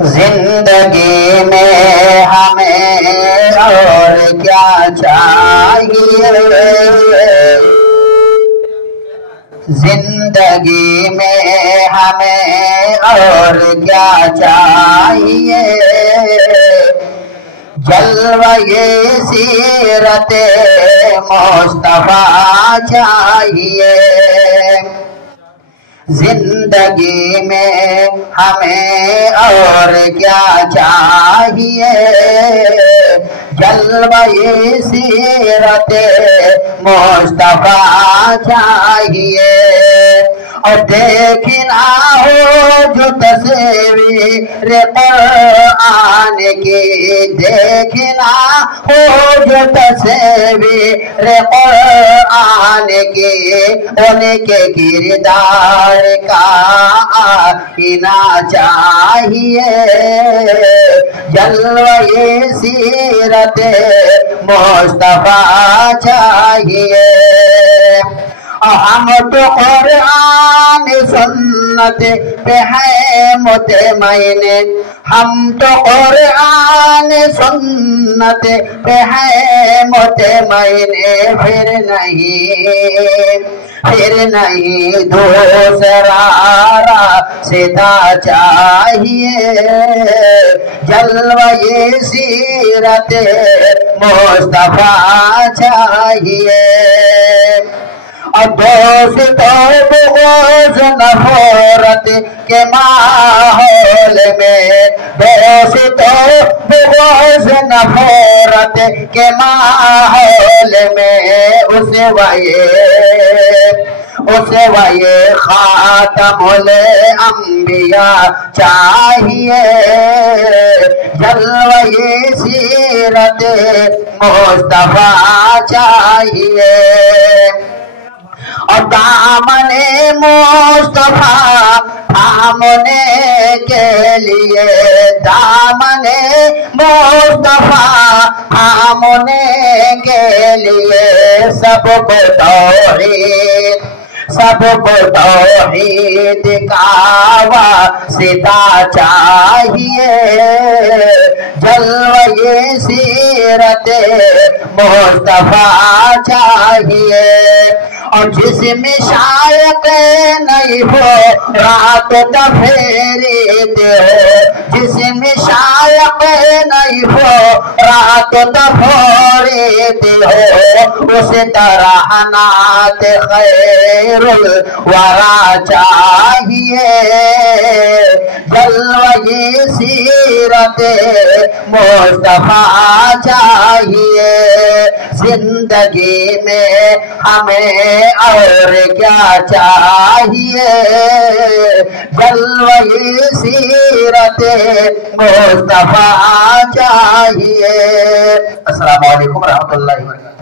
زندگی میں ہمیں اور کیا چاہیے، زندگی میں ہمیں اور کیا چاہیے، جلوہ سیرت مصطفیٰ چاہیے، زندگی میں ہمیں اور کیا چاہیے، جلوہ سیرت مصطفیٰ چاہیے، اور دیکھنا ہو جو تصویر قرآن کی، دیکھنا ہو جو تصویر قرآن کی، ان کے کردار کا آئینہ چاہیے، جلوہ سیرت مصطفیٰ چاہیے۔ ہم تو قرآن سنت پہ ہیں مطمئن، ہم تو قرآن سنت پہ ہیں مطمئن، پھر نہیں دوسرا راستہ چاہیے، جلوہ سیرت مصطفیٰ چاہیے، اور دوستوں بغض نفرت کے ماحول میں، دوستوں بغض نفرت کے ماحول میں، اسوہ خاتم الانبیاء چاہیے، جلوہ سیرت مصطفیٰ چاہیے، اور دامن مصطفیٰ تھامنے کے لیے، دامن مصطفیٰ تھامنے کے لیے، سب کو توحید کا واسطہ چاہیے، جلوہ سیرت مصطفیٰ چاہیے، اور جسم شائق نہیں ہو رات تفرید ہو، جسم شائق نہیں ہو رات تفرید ہو، اس طرح نعت خیر الورا چاہیے، جلوہ سیرت مصطفیٰ چاہیے، زندگی میں ہمیں اور کیا چاہیے، جلوہ سیرت مصطفیٰ چاہیے۔ السلام علیکم ورحمۃ اللہ وبرکاتہ۔